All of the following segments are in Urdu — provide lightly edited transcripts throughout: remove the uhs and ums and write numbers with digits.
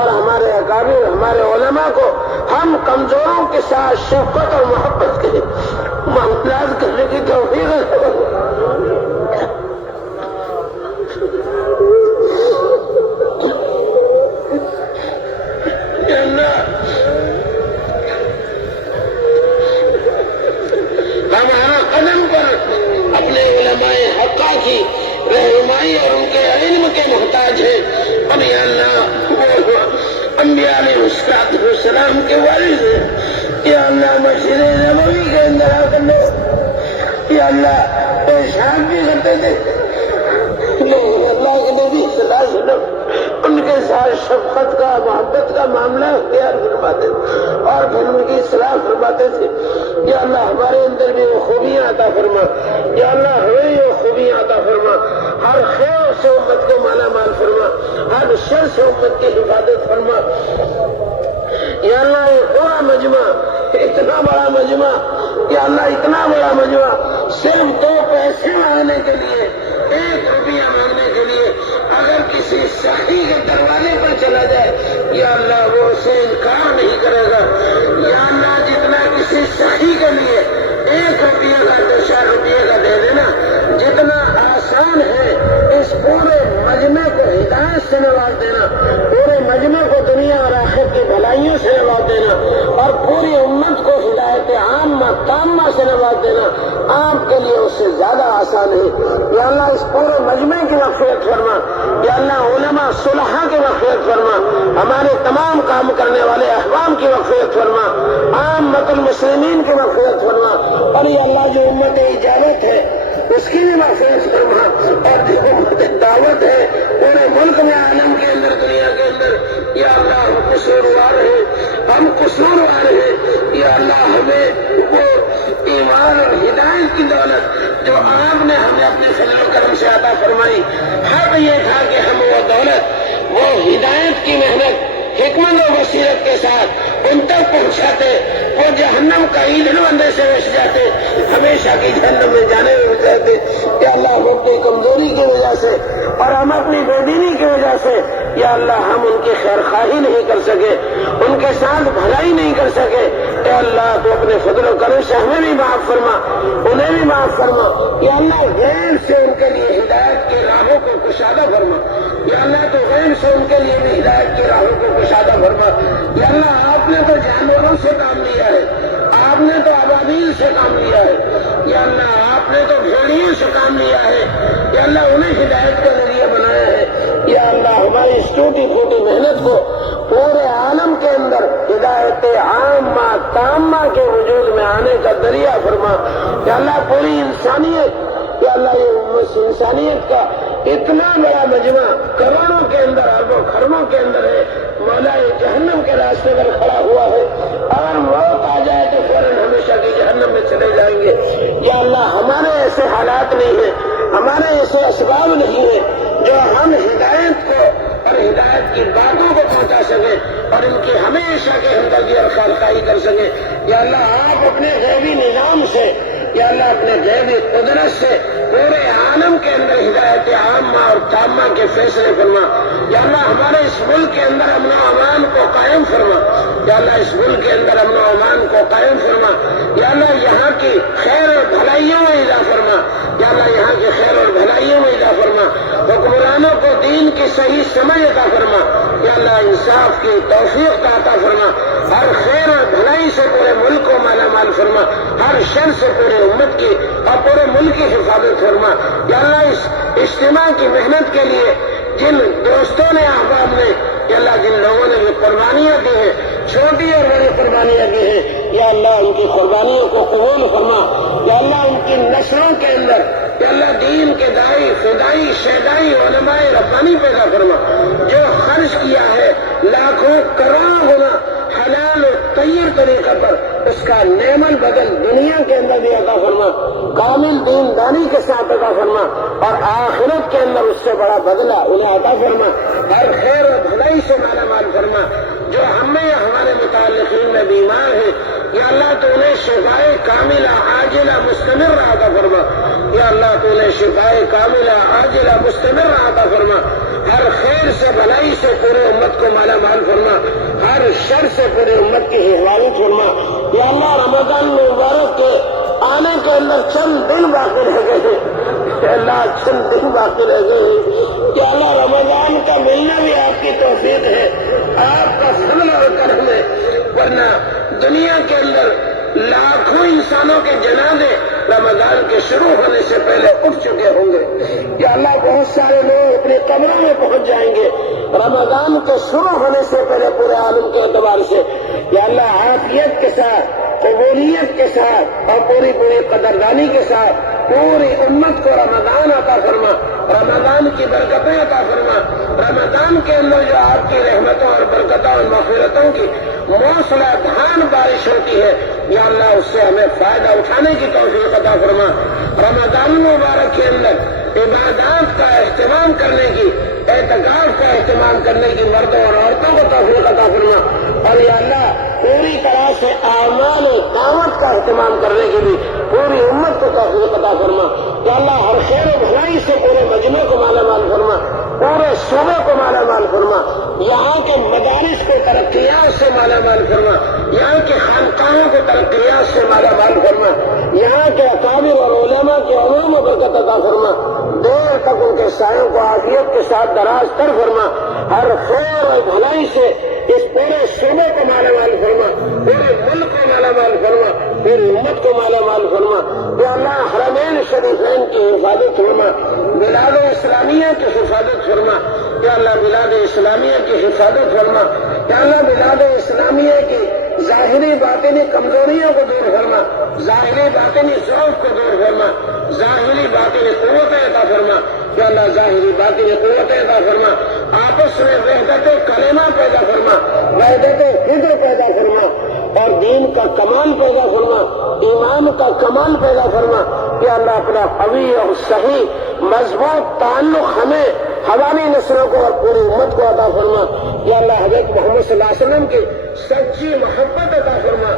اور ہمارے اکابر ہمارے علماء کو ہم کمزوروں کے ساتھ شفقت اور محبت کے معاملات کرنے کی توفیق ہمارا قدم پر اپنے علماء حقہ کی رہنمائی اور ان کے علم کے محتاج ہے. اور یا اللہ وہ انبیاء علیہ السلام کے وارث ہیں. یا اللہ مسجد نبوی کے اندر آ کر لو. یا اللہ پیشاب بھی کرتے تھے لیکن اللہ کے نبی صلی اللہ علیہ وسلم ان کے ساتھ شفقت کا محبت کا معاملہ اختیار فرماتے اور پھر ان کی اصلاح فرماتے تھے. یا اللہ ہمارے اندر بھی وہ خوبیاں عطا فرما. یا اللہ ہمیں وہ خوبیاں عطا فرما. ہر خیر سے امت کو مالا مال فرما. ہر شر سے امت کی حفاظت فرما. یا اللہ یہ پورا مجمع اتنا بڑا مجمع. یا اللہ اتنا بڑا مجمع صرف 2 پیسے مانگنے کے لیے 1 روپیہ مانگنے کے لیے اگر کسی سخی کے دروازے پر چلا جائے یا اللہ وہ اسے انکار نہیں کرے گا. یا اللہ جتنا کسی سخی کے لیے 1 روپیہ کا 2-4 روپیے کا دے دینا جتنا آسان ہے اس پورے مجمع کو ہدایت سے نواز دینا. پورے مجمع کو دنیا اور آخرت کی بھلائیوں سے نواز دینا اور پوری امت کو ہدایت عامہ تامہ سے نواز دینا آپ کے لیے اس سے زیادہ آسان ہے. یا اللہ اس پورے مجمع کی مغفرت فرما. یا اللہ علماء صلحاء کی مغفرت فرما. ہمارے تمام کام کرنے والے احباب کی مغفرت فرما. عامۃ المسلمین کی مغفرت فرما. اور یا اللہ جو امت اجابت ہے اس کی بھی مغفرت فرما. اور جو امت دعوت ہے پورے ملک میں عالم کے اندر دنیا کے اندر یا اللہ ہم قصوروار ہیں. ہم قصوروار ہیں. یا اللہ ہمیں وہ ایمان اور ہدایت کی دولت جو آپ نے ہمیں اپنے فضل و کرم سے عطا فرمائی حق یہ تھا کہ ہم وہ دولت وہ ہدایت کی محنت حکمت و بصیرت کے ساتھ ان تک پہنچاتے وہ جہنم کا ایندھن بندے سے بچ جاتے ہمیشہ کی جہنم میں جانے میں بچ جاتے. یا اللہ ہم اپنی کمزوری کی وجہ سے اور ہم اپنی بے دینی کی وجہ سے یا اللہ ہم ان کی خیر خواہی نہیں کر سکے ان کے ساتھ بھلائی نہیں کر سکے. اے اللہ تو اپنے فضل و کرم سے ہمیں بھی معاف فرما انہیں بھی معاف فرما. یا اللہ غیر سے ان کے لیے ہدایت کی راہوں کو کشادہ فرما. یا اللہ تو غیر سے ان کے لیے بھی ہدایت کی راہوں کو کشادہ فرما. یا اللہ آپ نے تو جانوروں سے کام لیا ہے آپ نے تو ابابیل سے کام لیا ہے. یا اللہ آپ نے تو بھیڑیوں سے کام لیا ہے. یا اللہ انہیں ہدایت کا ذریعہ بنایا ہے. یا اللہ ہماری اس ٹوٹی پھوٹی محنت کو پورے عالم کے اندر ہدایت عامہ تامہ کے وجود میں آنے کا ذریعہ فرما. یا اللہ پوری انسانیت یا اللہ یہ انسانیت کا اتنا بڑا مجمع کروڑوں کے اندر اربوں خربوں کے اندر ہے مولا یہ جہنم کے راستے پر کھڑا ہوا ہے. اگر موت آ جائے تو فوراً ہمیشہ کی جہنم میں چلے جائیں گے. یا اللہ ہمارے ایسے حالات نہیں ہیں ہمارے ایسے اسباب نہیں ہیں جو ہم ہدایت کو اور ہدایت کی باتوں کو پہنچا سکیں اور ان کی ہمیشہ کی ہمدردی اور خواہی کر سکیں. یا اللہ آپ اپنے غیبی نظام سے یا اللہ اپنے غیبی قدرت سے پورے عالم کے اندر ہدایت عامہ اور تامہ کے فیصلے فرما. یا اللہ ہمارے اس ملک کے اندر امن و امان کو قائم فرما. یا اللہ اس ملک کے اندر امن و امان کو قائم فرما. یا اللہ یہاں کی خیر اور بھلائیوں میں اضافہ فرما. یا اللہ یہاں کی خیر اور بھلائیوں میں اضافہ فرما. حکمرانوں کو دین کی صحیح سمجھ عطا فرما. یا اللہ انصاف کی توفیق کا عطا فرما. ہر خیر اور بھلائی سے پورے ملک کو مالا مال فرما. ہر شر سے پورے امت کی اور پورے ملک کی حفاظت فرما. یا اللہ اس اجتماع کی محنت کے لیے جن دوستوں نے احباب نے یا اللہ جن لوگوں نے یہ قربانیاں دی ہیں چھوٹی اور بڑی قربانیاں دی ہیں یا اللہ ان کی قربانیوں کو قبول فرما. یا اللہ ان کی نسلوں کے اندر یا اللہ دین کے دائی فدائی شیدائی علماء ربانی پیدا فرما. جو خرچ کیا ہے لاکھوں کروڑوں گنا حلال و طیب طریقہ پر اس کا نعمت بدل دنیا کے اندر بھی عطا فرما. کامل دین دانی کے ساتھ عطا فرما اور آخرت کے اندر اس سے بڑا بدلہ انہیں عطا فرما. ہر خیر و بھلائی سے مالا مال فرما. جو ہمیں یا ہمارے متعلقین میں بیمار ہیں یا اللہ تو انہیں شفائے کاملہ عاجلہ مستمر عطا فرما. یا اللہ تو انہیں شفائے کاملہ عاجلہ مستمر عطا فرما. ہر خیر سے بھلائی سے پورے امت کو مالا مال فرما. ہر شر سے پوری امت کی حفاظت فرما. یا اللہ رمضان مبارک کے آنے کے اندر چند دن باقی رہ گئے ہیں. یا اللہ چند دن باقی رہ گئے ہیں. یا اللہ رمضان کا ملنا بھی آپ کی توفیق ہے, آپ کا فضل اور کرم ہے, ورنہ دنیا کے اندر لاکھوں انسانوں کے جنازے رمضان کے شروع ہونے سے پہلے اٹھ چکے ہوں گے. یا اللہ بہت سارے لوگ اپنے قبروں میں پہنچ جائیں گے رمضان کے شروع ہونے سے پہلے پورے عالم کے اعتبار سے. یا اللہ عافیت کے ساتھ, قبولیت کے ساتھ اور پوری قدردانی کے ساتھ پوری امت کو رمضان عطا فرما, رمضان کی برکتیں عطا فرما. رمضان کے اندر جو آپ کی رحمتوں اور برکتوں اور مغفرتوں کی موسلا دھان بارش ہوتی ہے, یا اللہ اس سے ہمیں فائدہ اٹھانے کی توفیق عطا فرما. رمضان مبارک کے اندر عبادات کا اہتمام کرنے کی, اعتکاف کا اہتمام کرنے کی مردوں اور عورتوں کو توفیق عطا فرما. اور یا اللہ پوری طرح سے اعمال دعوت کا اہتمام کرنے کی بھی پوری امت کو توفیق عطا فرما. یا اللہ ہر خیر و بھلائی سے پورے مجمع کو مالا مال فرما, پورے صوبے کو مالا مال فرما. یہاں کے مدارس کو ترقیات سے مالا مال فرما, یہاں کے خانقاہوں کو ترقیات سے مالا مال فرما, یہاں کے اکابر اور علماء کے عموم و برکت عطا فرما. دیر تک ان کے سایوں کو عافیت کے ساتھ دراز تر فرما. ہر خیر اور بھلائی سے اس پورے صوبے کو مالا مال فرما, پورے ملک کو مالا مال فرما, پوری امت کو مالا مال فرما. یا اللہ حرمین شریفین کی حفاظت فرما, بلاد اسلامیہ کی حفاظت فرما. یا اللہ بلاد اسلامیہ کی حفاظت فرما. یا اللہ بلاد اسلامیہ کی ظاہری باطنی کمزوریوں کو دور فرما, ظاہری باطنی ضعف کو دور فرما, ظاہری باطنی قوتیں عطا فرما. یا اللہ ظاہری باطنی قوتیں عطا فرما. آپس میں وحدت کلمہ پیدا فرما, وحدت فکر پیدا فرما اور دین کا کمال پیدا فرما, ایمان کا کمال پیدا فرما. یا اللہ اپنا قوی اور صحیح مضبوط تعلق ہمیں, ہماری نسلوں کو اور پوری امت کو عطا فرما. یا اللہ حضرت محمد صلی اللہ علیہ وسلم کی سچی محبت عطا فرما,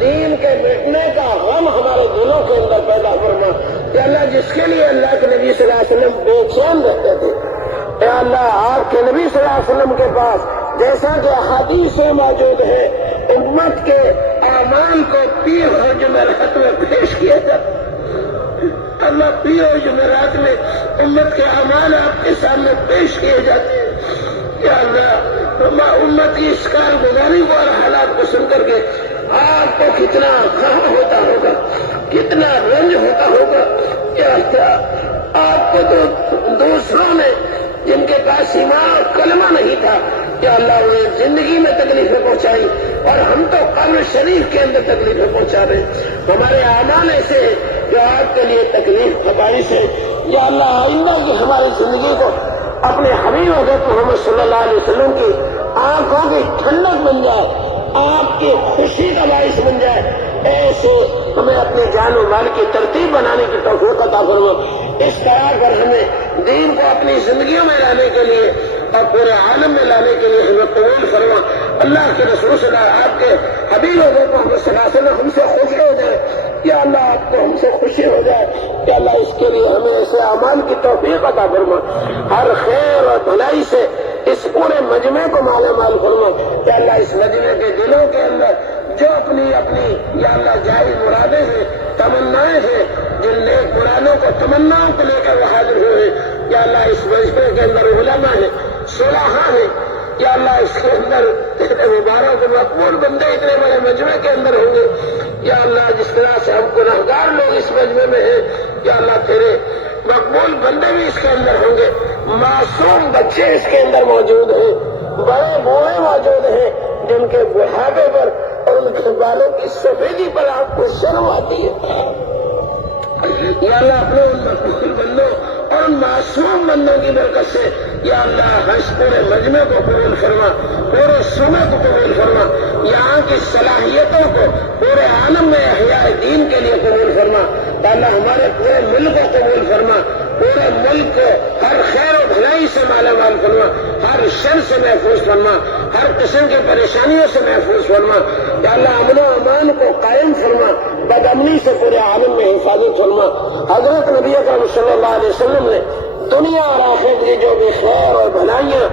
دین کے مٹنے کا غم ہمارے دلوں کے اندر پیدا فرما. یا اللہ جس کے لیے اللہ کے نبی صلی اللہ علیہ وسلم بے چین رہتے تھے, یا اللہ آپ کے نبی صلی اللہ علیہ وسلم کے پاس جیسا کہ احادیث میں موجود ہے امت کے اعمال کو پیر و جمعرات میں پیش کیا جاتا. اللہ پیر و جمعرات میں امت کے اعمال آپ کے سامنے پیش کیے جاتے ہیں. یا اللہ امت کی اس کارگزاری کو اور حالات کو سن کر کے آپ کو کتنا غم ہوتا ہوگا, کتنا رنج ہوتا ہوگا. کیا آپ کو تو دوسروں نے جن کے پاس ایمان اور کلمہ نہیں تھا, کہ اللہ انہیں زندگی میں تکلیفیں پہنچائی اور ہم تو قبر شریف کے اندر تکلیفیں پہنچا رہے. ہمارے اعمال ایسے ہیں جو آپ کے لیے تکلیف کا باعث ہے. یا اللہ آئندہ کی ہماری زندگی کو اپنے حبیب حضرت محمد صلی اللہ علیہ وسلم کی آنکھوں کی ٹھنڈک بن جائے, آپ کی خوشی کا باعث بن جائے. ایسے ہمیں اپنے جان و مال کی ترتیب بنانے کی توفیق عطا فرما. اس طرح پر ہمیں دین کو اپنی زندگیوں میں لانے کے لیے اور پورے عالم میں لانے کے لیے ہمیں قبول فرما. اللہ کے رسول صلی اللہ آپ کے حبیب حضرت محمد صلی اللہ علیہ وسلم ہم سے خوش ہو جائے. یا اللہ آپ کو ہم سے خوشی ہو جائے. یا اللہ اس کے لیے ہمیں ایسے اعمال کی توفیق عطا فرما. ہر خیر اور بھلائی سے اس پورے مجمع کو مالا مال فرما. یا اللہ اس مجمع کے دلوں کے اندر جو اپنی یا اللہ جائز مرادیں ہیں, تمنائیں ہیں, جن نیک مرادوں کو تمناؤں کو لے کر وہ حاضر ہوئے, یا اللہ اس مجمع کے اندر علماء ہیں, صلحاء ہیں. یا اللہ اس کے اندر تیرے مبارک و مقبول بندے اتنے بڑے مجمع کے اندر ہوں گے. یا اللہ جس طرح سے ہم گنہگار لوگ اس مجمع میں ہیں, یا اللہ تیرے مقبول بندے بھی اس کے اندر ہوں گے. معصوم بچے اس کے اندر موجود ہیں, بڑے بوڑھے موجود ہیں جن کے بڑھاپے پر اور ان کے بالوں کی سفیدی پر آپ کو شرم آتی ہے. یا اللہ اپنے ان مقبول بندوں اور ان معصوم بندوں کی برکت سے یا اللہ ہنس پورے مجمع کو قبول فرما, پورے صوبے کو قبول فرما, یہاں کی صلاحیتوں کو پورے عالم میں احیاء دین کے لیے قبول فرما. یا اللہ ہمارے پورے ملک کو قبول فرما, پورے ملک کو ہر خیر و بھلائی سے مالا مال فرما, ہر شر سے محفوظ فرما, ہر قسم کی پریشانیوں سے محفوظ فرما. یا اللہ امن و امان کو قائم فرما, بدامنی سے پورے عالم میں حفاظت فرما. حضرت نبی اکرم صلی اللہ علیہ وسلم نے دنیا اور آخرت کی جو بھی خیر اور بھلائیاں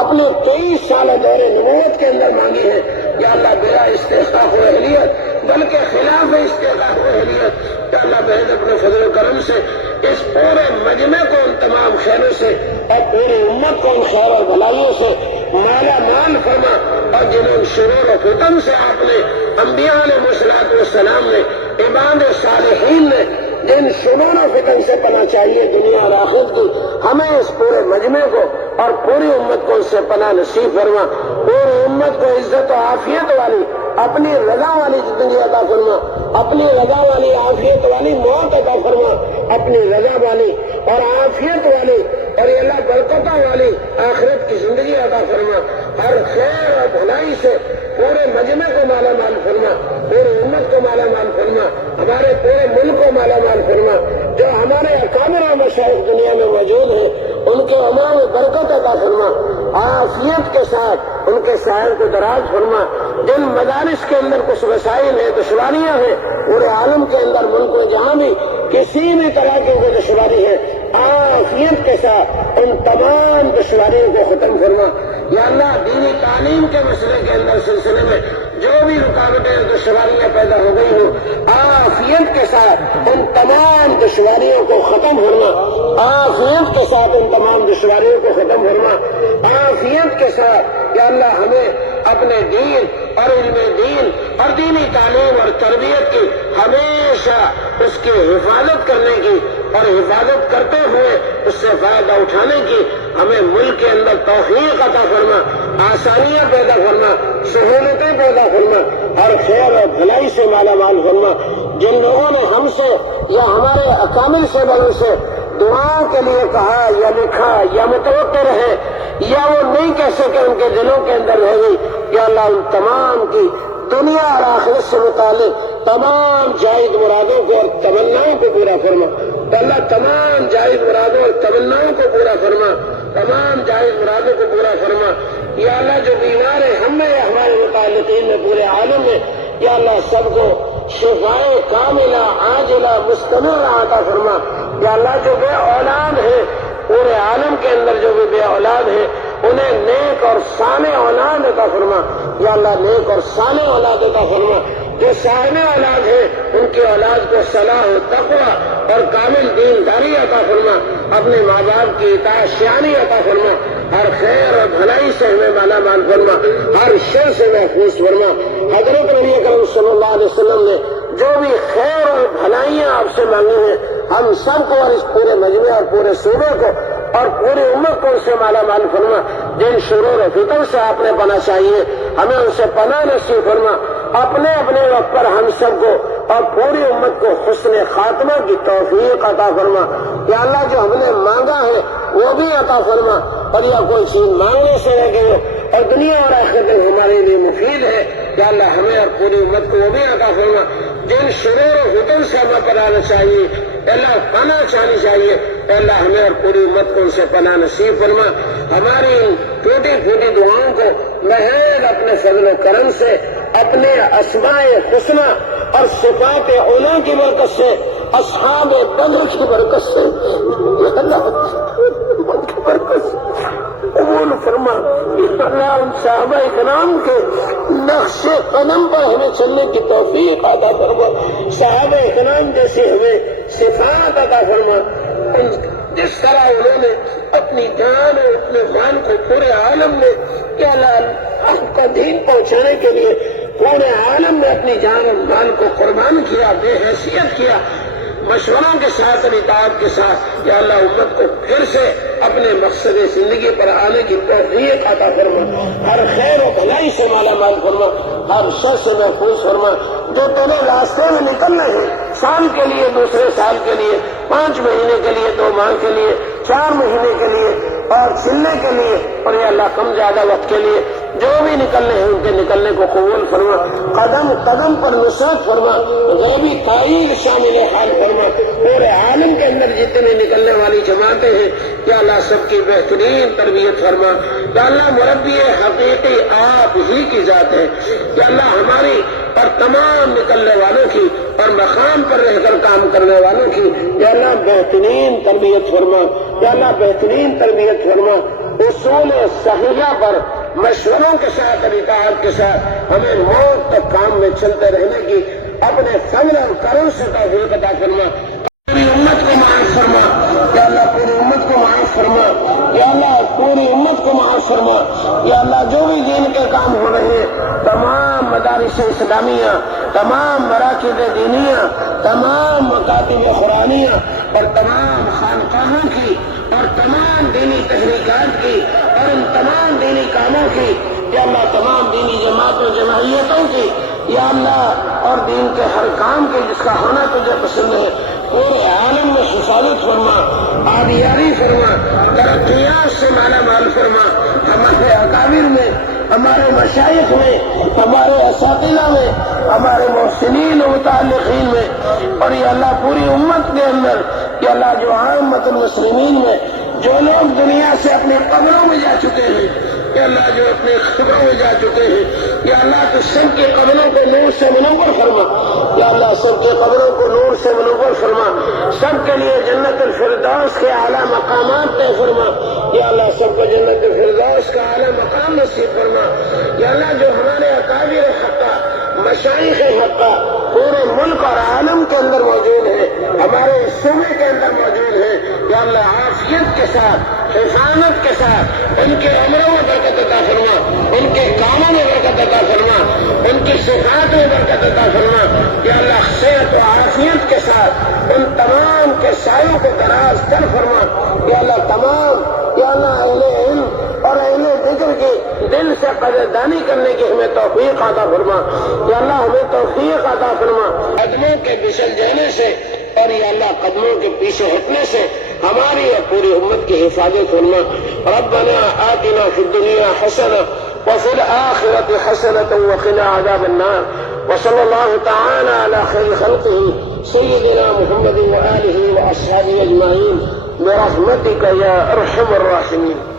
اپنے 23 سالہ دور نبوت کے اندر مانگی ہے. یا اللہ بلا استحقاق و اہلیت بلکہ خلاف استحقاق و اہلیت یا اللہ بہن اپنے فضل و کرم سے اس پورے مجمع کو ان تمام خیروں سے اور پوری امت کو ان خیر اور بھلائیوں سے مالا مال فرما. اور جن شرور و فتن سے آپ نے انبیاء علیہ الصلوۃ والسلام نے عباد صالحین نے جن شرور و فتن سے پناہ چاہیے دنیا اور آخرت کی ہمیں اس پورے مجمع کو اور پوری امت کو اس سے پناہ نصیب فرما. پوری امت کو عزت و عافیت والی اپنی رضا والی زندگی عطا فرما. اپنی رضا والی عافیت والی موت عطا فرما. اپنی رضا والی اور عافیت والی اور اللہ برکتوں والی آخرت کی زندگی عطا فرما. ہر خیر اور بھلائی سے پورے مجمع کو مالا مال فرما. پوری امت کو مالا مال فرما. ہمارے پورے ملک کو مالا مال فرما. جو ہمارے اکابر و مشائخ دنیا میں موجود ہیں ان کے عمر میں برکت عطا فرما. عافیت کے ساتھ ان کے سائر کو دراز فرما. جن مدارس کے اندر کچھ وسائل ہیں دشواریاں ہیں پورے عالم کے اندر ملک میں جہاں بھی کسی بھی طرح کی کوئی دشواری ہے عافیت کے ساتھ ان تمام دشواریوں کو ختم فرما. یا اللہ دینی تعلیم کے مسئلے کے اندر سلسلے میں جو بھی رکاوٹیں اور دشواریاں پیدا ہو گئی ہوں عافیت کے ساتھ ان تمام دشواریوں کو ختم فرما. عافیت کے ساتھ ان تمام دشواریوں کو ختم فرما. عافیت کے ساتھ یا اللہ ہمیں اپنے دین اور علم دین اور دینی تعلیم اور تربیت کی ہمیشہ اس کی حفاظت کرنے کی اور حفاظت کرتے ہوئے اس سے فائدہ اٹھانے کی ہمیں ملک کے اندر توفیق عطا فرما. آسانیاں پیدا فرما. سہولتیں پیدا فرما. ہر خیر اور بھلائی سے مالا مال فرما. جن لوگوں نے ہم سے یا ہمارے اکامل سے بڑوں سے دعا کے لیے کہا یا لکھا یا متوقع رہے یا وہ نہیں کہہ سکے ان کے دلوں کے اندر رہ گئی یا اللہ ان تمام کی دنیا اور آخرت سے متعلق تمام جائز مرادوں کو اور تمناؤں کو پورا فرما. اللہ تمام جائز مرادوں اور تمناؤں کو پورا فرما. تمام جائز مرادوں کو پورا فرما. یا اللہ جو بیمار ہیں ہم میں ہمارے متعلقین میں پورے عالم میں یا اللہ سب کو شفائے کاملہ عاجلہ مستمرہ عطا فرما. یا اللہ جو بے اولاد ہے پورے عالم کے اندر جو بھی بے اولاد ہے انہیں نیک اور صالح اولاد عطا فرما. یا اللہ نیک اور صالح اولاد عطا فرما. جو صاحب اولاد ہے ان کی اولاد کو صلاح و تقوی اور کامل دینداری عطا فرما. اپنے ماں باپ کی اطاعت شانی عطا فرما. ہر خیر اور بھلائی سے ہمیں مالا مال فرما. ہر شر سے محفوظ فرما. حضرت نبی کریم صلی اللہ علیہ وسلم نے جو بھی خیر اور بھلائیاں آپ سے مانگی ہیں ہم سب کو اور اس پورے مجمع اور پورے صوبے کو اور پوری امت کو ان سے مالا مال فرما. جن شرور و فتن سے آپ نے پناہ چاہیے ہمیں ان سے پناہ نصیب فرما. اپنے اپنے وقت پر ہم سب کو اور پوری امت کو حسن خاتمہ کی توفیق عطا فرما. یا اللہ جو ہم نے مانگا ہے وہ بھی عطا فرما. اور یا کوئی چیز مانگنے سے رہ گئی ہو اور دنیا اور آخرت میں ہمارے لیے مفید ہے یا اللہ ہمیں اور پوری امت کو وہ بھی عطا فرما. جن شرور و فتن سے ہمیں پناہ چاہیے اللہ پناہ چاہنی چاہیے اللہ ہمیں اور پوری امت کو ان سے پناہ نصیب فرما. ہماری ان ٹوٹی پھوٹی دعاؤں کو محض اپنے فضل و کرم سے اپنے اسماء حسنہ اور صفات اولیاء کی برکت سے اصحاب بدر کی برکت سے اللہ کی برکت سے قبول فرما. اللہ ان صحابہ کرام کے نقش قدم پر ہمیں چلنے کی توفیق عطا فرما. صحابہ کرام جیسے ہمیں صفات عطا فرما. جس طرح انہوں نے اپنی جان اور اپنے مان کو پورے عالم میں کیا آپ کا دین پہنچانے کے لیے پورے عالم میں اپنی جان اور مال کو قربان کیا بے حیثیت کیا مشوروں کے ساتھ اور اطاعت کے ساتھ یا اللہ امت کو پھر سے اپنے مقصد زندگی پر آنے کی توفیق عطا فرما. ہر خیر و بھلائی سے مالا مال فرما. ہر شر سے محفوظ فرما. جو تیرے راستے میں نکلنے ہیں سال کے لیے دوسرے سال کے لیے 5 مہینے کے لیے 2 ماہ کے لیے 4 مہینے کے لیے اور چلنے کے لیے اور یا اللہ کم زیادہ وقت کے لیے جو بھی نکلنے ہیں ان کے نکلنے کو قبول فرما. قدم قدم پر نصرت فرما. غیبی تائید شامل حال فرما. پورے عالم کے اندر جتنے نکلنے والی جماعتیں ہیں یا اللہ سب کی بہترین تربیت فرما. یا اللہ مربی حقیقی آپ ہی کی ذات ہے. یا اللہ ہماری اور تمام نکلنے والوں کی اور مقام پر رہ کر کام کرنے والوں کی یا اللہ بہترین تربیت فرما. یا اللہ بہترین تربیت فرما. اصول صحیحہ پر مشوروں کے ساتھ اور اطاعت کے ساتھ ہمیں موت تک کام میں چلتے رہنے کی اپنے فضل اور کرم سے توفیق عطا فرما. پوری امت کو معاف فرما یا اللہ، پوری امت کو معاف فرما یا اللہ، پوری امت کو معاف فرما یا اللہ. جو بھی دین کے کام ہو رہے ہیں، تمام مدارس اسلامیہ، تمام مراکز دینیہ، تمام مکاتب قرآنیہ اور تمام خانقاہوں کی اور تمام دینی تحریکات کی اور ان تمام دینی کاموں کی یا اللہ، تمام دینی جماعتوں جمعیتوں کی یا اللہ، اور دین کے ہر کام کے جس کا ہونا تجھے پسند ہے، پورے عالم میں حفاظت فرما، آبیاری فرما، ترقیات سے مالا مال فرما. ہمارے اکابر میں، ہمارے مشائخ میں، ہمارے اساتذہ میں، ہمارے محسنین و متعلقین میں، اور یا اللہ پوری امت کے اندر یا اللہ جو عامت المسلمین میں جو لوگ دنیا سے اپنے قبروں میں جا چکے ہیں یا اللہ، جو اپنے قبروں میں جا چکے ہیں یا اللہ، تو سب کے قبروں کو نور سے منور فرما یا اللہ، سب کے قبروں کو نور سے منور فرما. سب کے لیے جنت الفردوس کے اعلیٰ مقامات طے فرما یا اللہ، سب کو جنت الفردوس کا اعلیٰ مقام نصیب فرما یا اللہ. جو ہمارے اکابر حقہ، مشائخ حقہ پورے ملک اور عالم کے اندر موجود ہیں، ہمارے صوبے کے اندر موجود ہیں یا اللہ، عافیت کے ساتھ، حفاظت کے ساتھ ان کے عمروں میں برکت عطا فرما، ان کے کاموں میں برکت عطا فرما، ان کی صفات میں برکت عطا فرما یا اللہ. صحت و عافیت کے ساتھ ان تمام کے سایوں کو دراز کر فرما یا اللہ. تمام یا اللہ اہل علم اور اہل ذکر کی دل سے قدردانی کرنے کی ہمیں توفیق عطا فرما یا اللہ، ہمیں توفیق عطا فرما. قدموں کے پھسل جانے سے اور یا اللہ قدموں کے پیچھے ہٹنے سے ہماری اور پوری امت کی حفاظت فرما. ربنا آتنا فی الدنیا حسنہ وفی الآخرة حسنة وقنا عذاب النار. وصلی اللہ تعالی علی خیر خلقہ سیدنا محمد وآلہ وأصحابہ اجمعین برحمتک یا ارحم الراحمین.